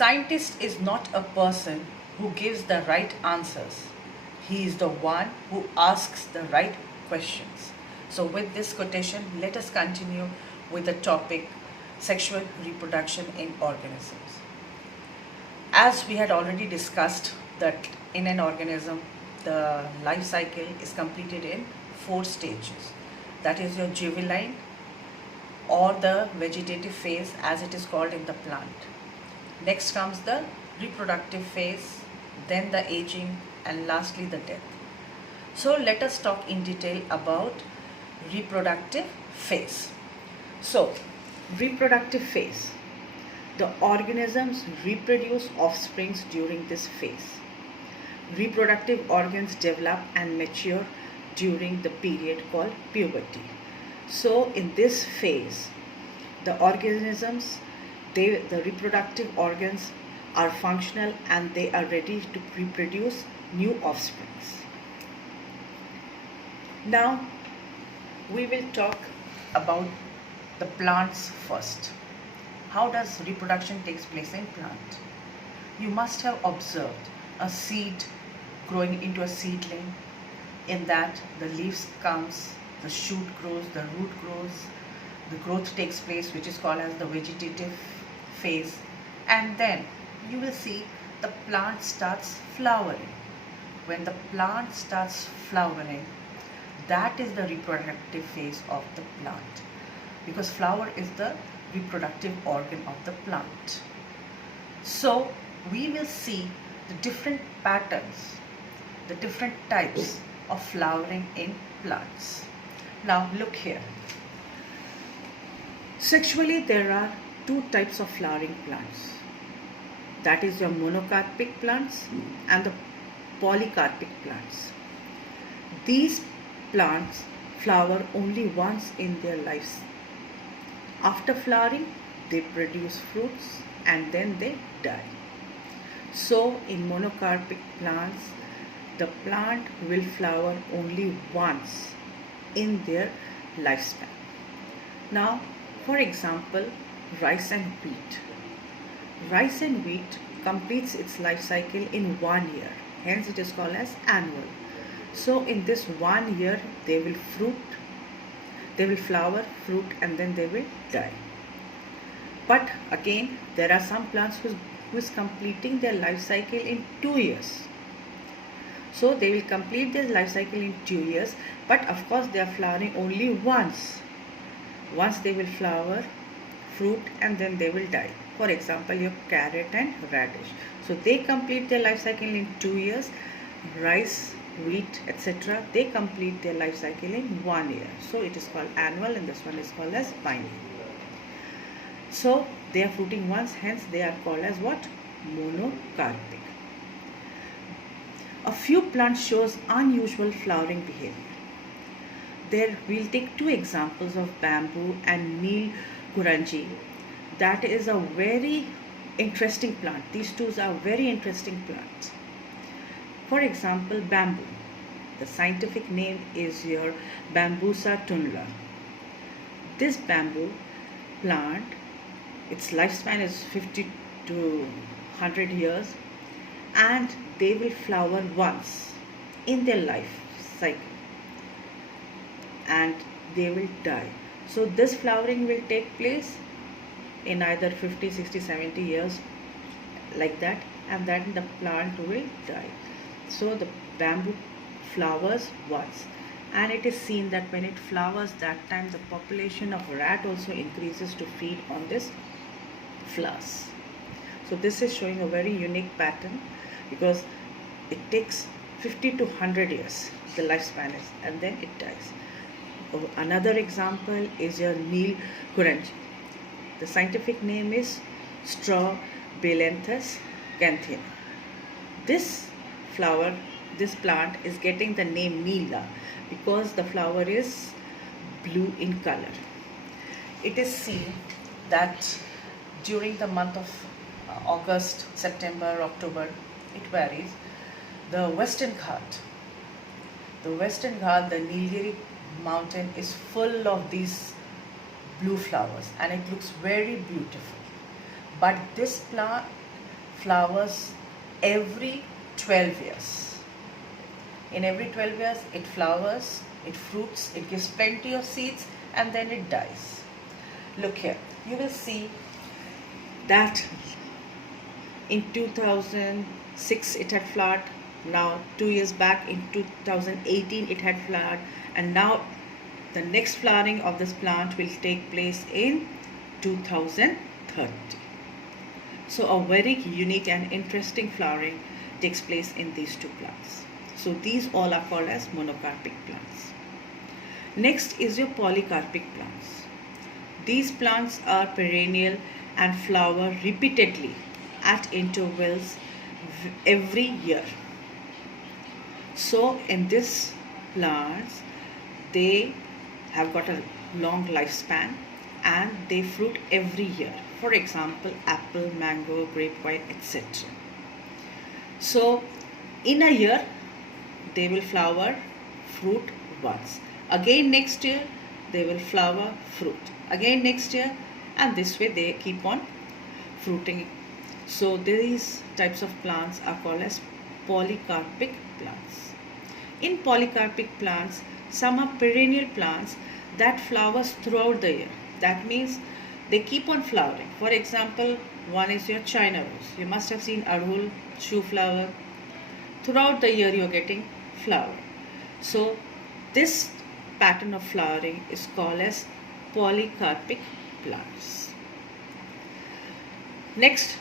Scientist is not a person who gives the right answers. He is the one who asks the right questions. So with this quotation, let us continue with the topic sexual reproduction in organisms. As we had already discussed that in an organism, the life cycle is completed in 4 stages. That is your juvenile or the vegetative phase as it is called in the plant. Next comes the reproductive phase, then the aging, and lastly the death. So let us talk in detail about reproductive phase. So reproductive phase. The organisms reproduce offsprings during this phase. Reproductive organs develop and mature during the period called puberty. So in this phase, the organisms, the reproductive organs are functional and they are ready to reproduce new offsprings. Now we will talk about the plants first. How does reproduction takes place in plant? You must have observed a seed growing into a seedling. In that the leaves comes, the shoot grows, the root grows, the growth takes place, which is called as the vegetative phase, and then you will see the plant starts flowering. When the plant starts flowering, that is the reproductive phase of the plant, because flower is the reproductive organ of the plant. So we will see the different patterns, the different types of flowering in plants. Now look here. Sexually, there are 2 types of flowering plants. That is your monocarpic plants and the polycarpic plants. These plants flower only once in their lives. After flowering, they produce fruits and then they die. So in monocarpic plants, the plant will flower only once in their lifespan. Now, for example, rice and wheat. Rice and wheat completes its life cycle in 1 year. Hence it is called as annual. So in this 1 year, they will flower, fruit, and then they will die. But again, there are some plants who is completing their life cycle in 2 years. So they will complete their life cycle in 2 years, but of course they are flowering only once. Once they will flower, fruit, and then they will die. For example, your carrot and radish. So they complete their life cycle in 2 years. Rice, wheat, etc. they complete their life cycle in 1 year. So it is called annual and this one is called as biennial. So they are fruiting once, hence they are called as what? Monocarpic. A few plants shows unusual flowering behavior. There we'll take 2 examples of bamboo and Neel Kuranji. That is a very interesting plant. These 2 are very interesting plants. For example, bamboo. The scientific name is your Bambusa tunla. This bamboo plant, its lifespan is 50 to 100 years, and they will flower once in their life cycle and they will die. So this flowering will take place in either 50, 60, 70 years like that, and then the plant will die. So the bamboo flowers once, and it is seen that when it flowers, that time the population of rat also increases to feed on this flowers. So this is showing a very unique pattern because it takes 50 to 100 years, the lifespan is, and then it dies. Another example is your Neel Kuranji. The scientific name is Straw Balanthus canthina. This plant is getting the name Neela because the flower is blue in color. It is seen that during the month of August, September, October, it varies. The Western Ghat, the Nilgiri mountain is full of these blue flowers and it looks very beautiful. But this plant flowers every 12 years. In every 12 years, it flowers, it fruits, it gives plenty of seeds, and then it dies. Look here, you will see that in 2006 it had flowered, now 2 years back in 2018 it had flowered, and now the next flowering of this plant will take place in 2030. So a very unique and interesting flowering takes place in these two plants. So these all are called as monocarpic plants. Next is your polycarpic plants. These plants are perennial and flower repeatedly at intervals every year. So in this plants, they have got a long lifespan and they fruit every year. For example, apple, mango, grapevine, etc. So in a year, they will flower, fruit once. Again next year, they will flower, fruit. Again next year, and this way they keep on fruiting. So these types of plants are called as polycarpic plants. In polycarpic plants, some are perennial plants that flowers throughout the year. That means they keep on flowering. For example, one is your China rose. You must have seen Adhul, shoe flower. Throughout the year you are getting flower. So this pattern of flowering is called as polycarpic plants. Next,